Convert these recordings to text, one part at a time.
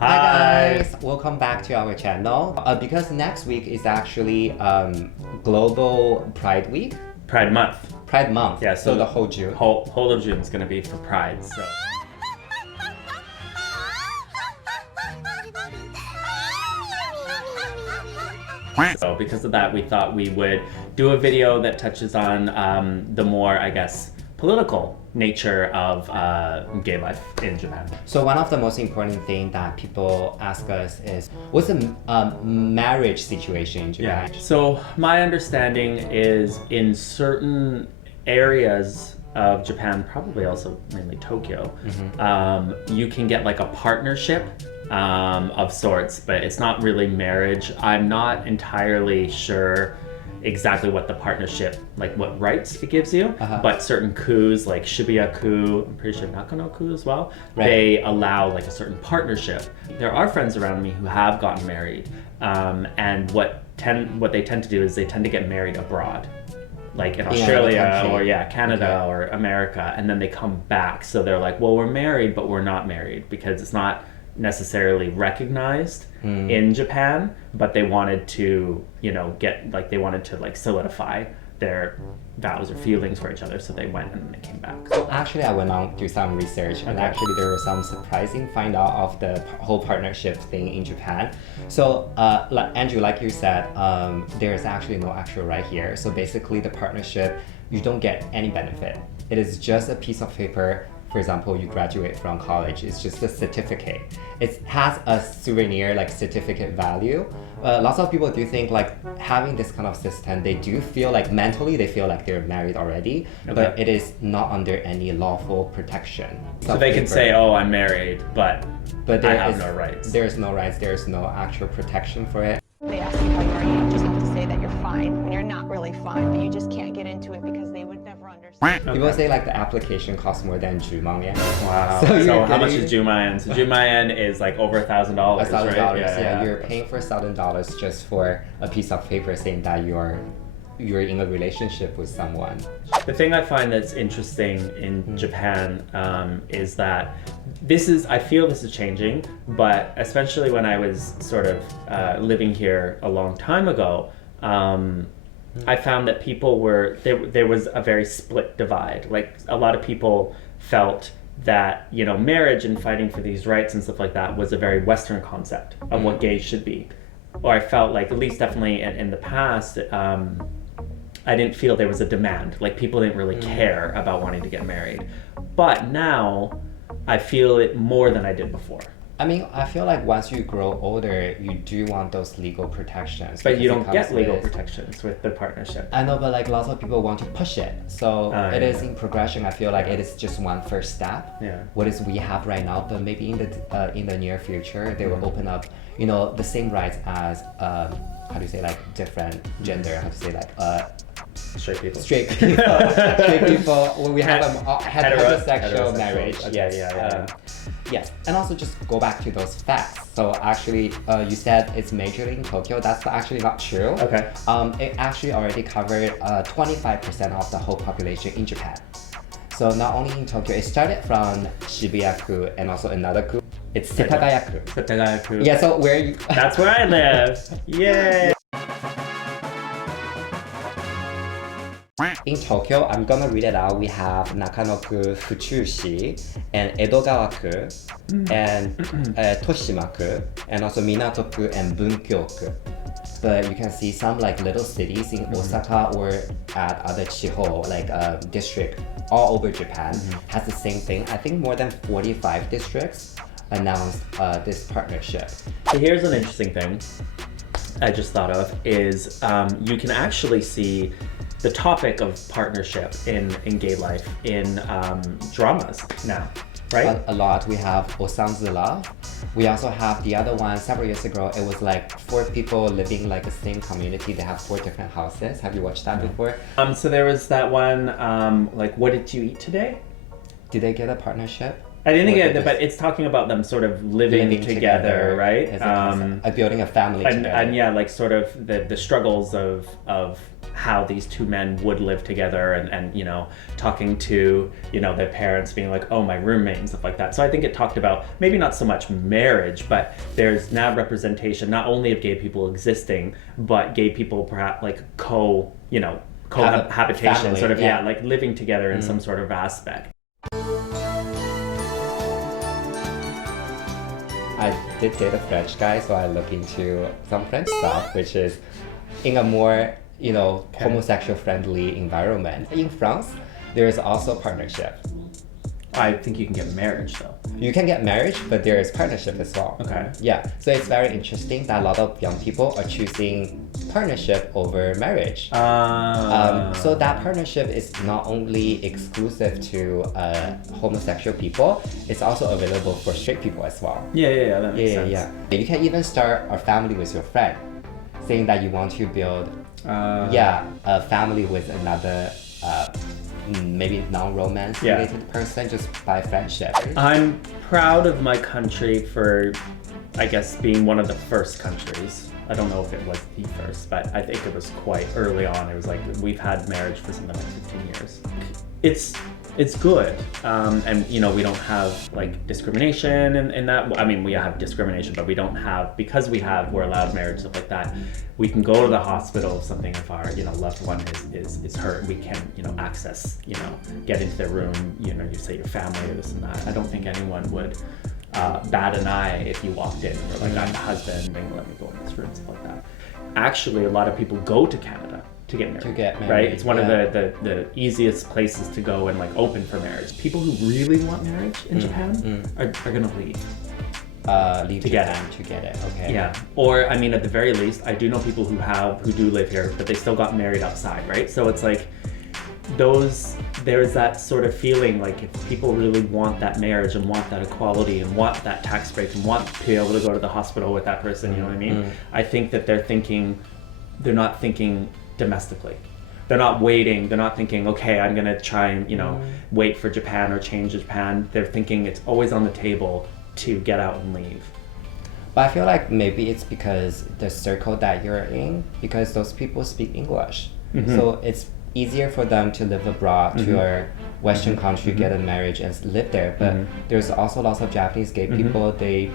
Hi guys, welcome back to our channel. Because next week is actually Global Pride Week. Pride Month. Pride Month. Yeah, so the whole June. Whole of June is going to be for Pride. So because of that, we thought we would do a video that touches on the more, I guess, political nature of gay life in Japan. So one of the most important things that people ask us is, what's the marriage situation in Japan? Yeah. So my understanding is in certain areas of Japan, probably also mainly Tokyo, you can get like a partnership of sorts, but it's not really marriage. I'm not entirely sure exactly what the partnership, like what rights it gives you, but certain coups like Shibuya coup, I'm pretty sure Nakano coup as well, they allow like a certain partnership. There are friends around me who have gotten married, and what they tend to do is they tend to get married abroad, like in Australia or Canada or America, and then they come back. So they're like, well, we're married, but we're not married because it's not necessarily recognized in Japan, but they wanted to, they wanted to solidify their vows or feelings for each other, so they went and they came back. So actually I went on to do some research, and actually there was some surprising find out of the whole partnership thing in Japan. So Andrew, like you said, there's actually no actual right here. So basically the partnership, you don't get any benefit. It is just a piece of paper. For example, you graduate from college, it's just a certificate. It has a souvenir, like certificate value. Lots of people do think like having this kind of system, they do feel like mentally, they feel like they're married already, but it is not under any lawful protection. So they can say, oh, I'm married, but I have no rights. There's no rights, there's no actual protection for it. They ask you how you are, and you just have to say that you're fine when you're not really fine, but you just can't get into it because they would never understand. People say like the application costs more than Juman. Wow. So how much is Juman? So Juman is like over $1,000, right? $1,000. Yeah, you're paying for $1,000 just for a piece of paper saying that you're in a relationship with someone. The thing I find that's interesting in Japan is that I feel this is changing, but especially when I was sort of living here a long time ago, I found that people there was a very split divide. Like a lot of people felt that, marriage and fighting for these rights and stuff like that was a very Western concept of what gays should be. Or I felt like, at least definitely in the past, I didn't feel there was a demand. Like people didn't really care about wanting to get married. But now I feel it more than I did before. I mean, I feel like once you grow older, you do want those legal protections. But you don't get legal protections with the partnership. I know, but like lots of people want to push it. So it is in progression. I feel like it is just one first step. Yeah. What is we have right now, but maybe in the near future, they will open up, the same rights as how do you say like different gender? How to say like straight people. Straight people. When we have heterosexual marriage. Yeah. Yes, and also just go back to those facts. So actually, you said it's majorly in Tokyo. That's actually not true. Okay. It actually already covered 25% of the whole population in Japan. So not only in Tokyo, it started from Shibuya-ku and also another ku. It's Setagaya-ku. Setagaya-ku. Yeah, so where you... That's where I live. Yay! In Tokyo, I'm gonna read it out. We have Nakano-ku, Fuchushi, and Edogawa-ku, and Toshima-ku, and also Minato-ku and Bunkyo-ku. But you can see some like little cities in Osaka or at other Chiho, like district all over Japan, has the same thing. I think more than 45 districts announced this partnership. So here's an interesting thing I just thought of is you can actually see the topic of partnership in gay life in dramas now, right? A lot. We have Osanzula. We also have the other one several years ago. It was like 4 people living like the same community. They have 4 different houses. Have you watched that before? So there was that one, like What Did You Eat Today? Did they get a partnership? I didn't get it, but it's talking about them sort of living together, right? Building a family together. And yeah, like sort of the struggles of how these two men would live together, and you know, talking to, you know, their parents, being like, oh, my roommate and stuff like that. So I think it talked about maybe not so much marriage, but there's now representation not only of gay people existing, but gay people perhaps like cohabitation, family, sort of, yeah. like living together in some sort of aspect. I did date a French guy, so I look into some French stuff, which is in a more, you know, homosexual friendly environment. In France, there is also partnership. I think you can get marriage though. You can get marriage, but there is partnership as well. Okay. Yeah, so it's very interesting that a lot of young people are choosing partnership over marriage. So that partnership is not only exclusive to homosexual people, it's also available for straight people as well. Yeah, that makes sense. Yeah. You can even start a family with your friend, saying that you want to build a family with another maybe non-romance related person just by friendship. I'm proud of my country for, I guess, being one of the first countries. I don't know if it was the first, but I think it was quite early on. It was like, we've had marriage for something like 15 years. It's good, and you know, we don't have like discrimination in that. I mean, we have discrimination, but we don't have, because we're allowed marriage, stuff like that. We can go to the hospital if something, if our, you know, loved one is hurt, we can, you know, access, you know, get into their room, you know, you say your family or this and that. I don't think anyone would bat an eye if you walked in and were like, I'm the husband, and let me go in this room, stuff like that. Actually, a lot of people go to Canada to get married. Right? It's one of the easiest places to go and like open for marriage. People who really want marriage in Japan are gonna leave. Leave to get Japan to get it. Okay. Yeah. Or I mean, at the very least, I do know people who do live here, but they still got married outside, right? So it's like there's that sort of feeling like if people really want that marriage and want that equality and want that tax break and want to be able to go to the hospital with that person, you know what I mean? I think that they're not thinking domestically. They're not waiting, they're not thinking, okay, I'm gonna try and, you know, wait for Japan or change Japan. They're thinking it's always on the table to get out and leave. But I feel like maybe it's because the circle that you're in, because those people speak English. So it's easier for them to live abroad to a Western country, get a marriage and live there. But there's also lots of Japanese gay people, they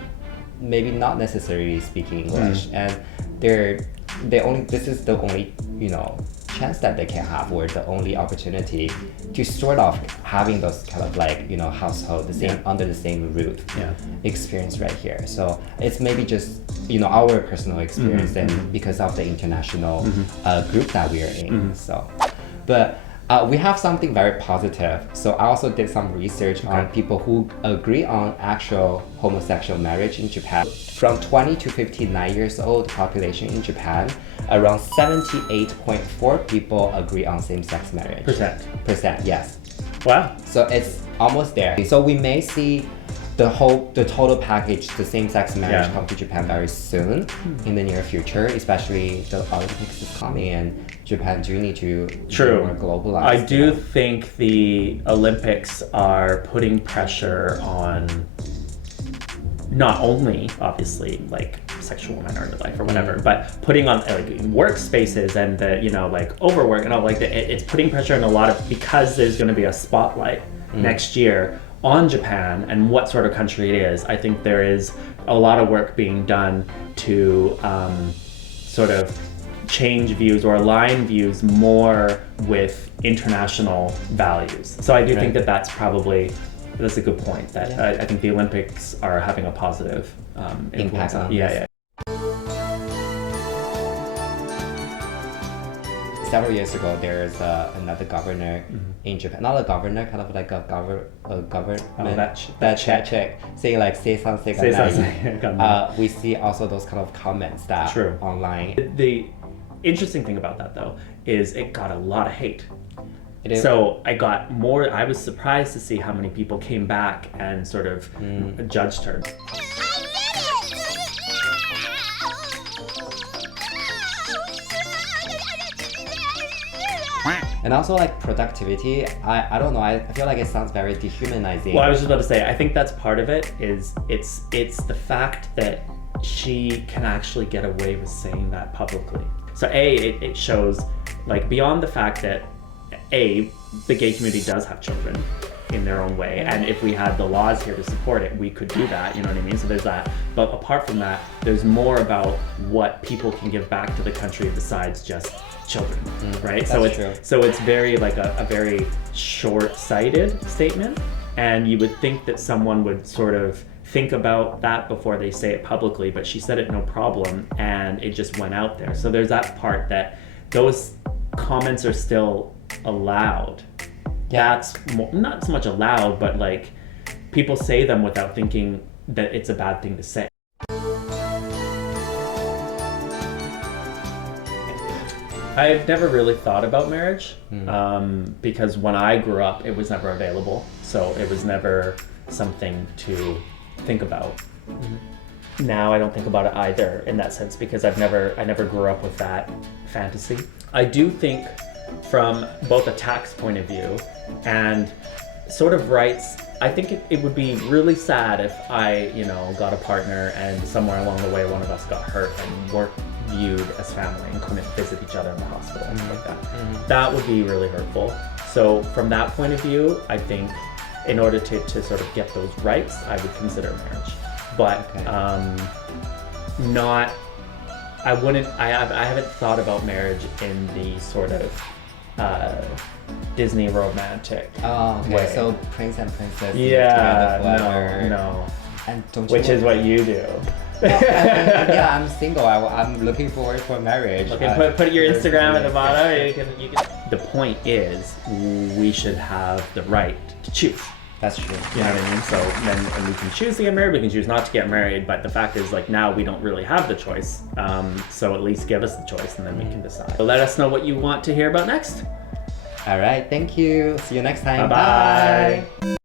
maybe not necessarily speaking English, and this is the only, you know, chance that they can have, or the only opportunity to sort of having those kind of like, you know, household under the same roof experience right here. So it's maybe just, you know, our personal experience and because of the international group that we are in. So, but we have something very positive. So I also did some research on people who agree on actual homosexual marriage in Japan. From 20 to 59 years old population in Japan, around 78.4 people agree on same-sex marriage. Percent, yes. Wow. So it's almost there. So we may see the total package, the same-sex marriage come to Japan very soon in the near future, especially the Olympics is coming and Japan do need to be more globalized. I do think the Olympics are putting pressure on not only obviously like sexual minority life or whatever, but putting on like workspaces and the, you know, like overwork and all, like it's putting pressure on a lot of, because there's going to be a spotlight next year on Japan and what sort of country it is. I think there is a lot of work being done to sort of change views or align views more with international values. So I do think that that's a good point, that I think the Olympics are having a positive impact on this. Several years ago, there's another governor in Japan, not a governor, kind of like a government, that chick saying like say something. We see also those kind of comments that online. The interesting thing about that though is it got a lot of hate. So I was surprised to see how many people came back and sort of judged her. And also like productivity, I don't know, I feel like it sounds very dehumanizing. Well, I was just about to say, I think that's part of it, is it's the fact that she can actually get away with saying that publicly. So it shows Like beyond the fact that the gay community does have children in their own way, and if we had the laws here to support it, we could do that, you know what I mean? So there's that. But apart from that, there's more about what people can give back to the country besides just children, right? So it's very like a very short-sighted statement, and you would think that someone would sort of think about that before they say it publicly, but she said it no problem, and it just went out there. So there's that part that those comments are still allowed. That's not so much allowed, but like people say them without thinking that it's a bad thing to say. I've never really thought about marriage because when I grew up, it was never available. So it was never something to think about. Now I don't think about it either in that sense because I never grew up with that fantasy. I do think from both a tax point of view and sort of rights, I think it would be really sad if I, got a partner and somewhere along the way one of us got hurt and weren't viewed as family and couldn't visit each other in the hospital and stuff like that. That would be really hurtful. So from that point of view, I think in order to sort of get those rights, I would consider marriage. But I haven't thought about marriage in the sort of Disney romantic way. So prince and princess. No. And don't Which is what you do. Yeah, I'm single. I'm looking forward for marriage. Okay, put your Instagram at the bottom. You can. The point is, we should have the right to choose. That's true. You know what I mean? So then we can choose to get married, we can choose not to get married, but the fact is like now we don't really have the choice. So at least give us the choice and then we can decide. So let us know what you want to hear about next. All right, thank you. See you next time. Bye-bye. Bye.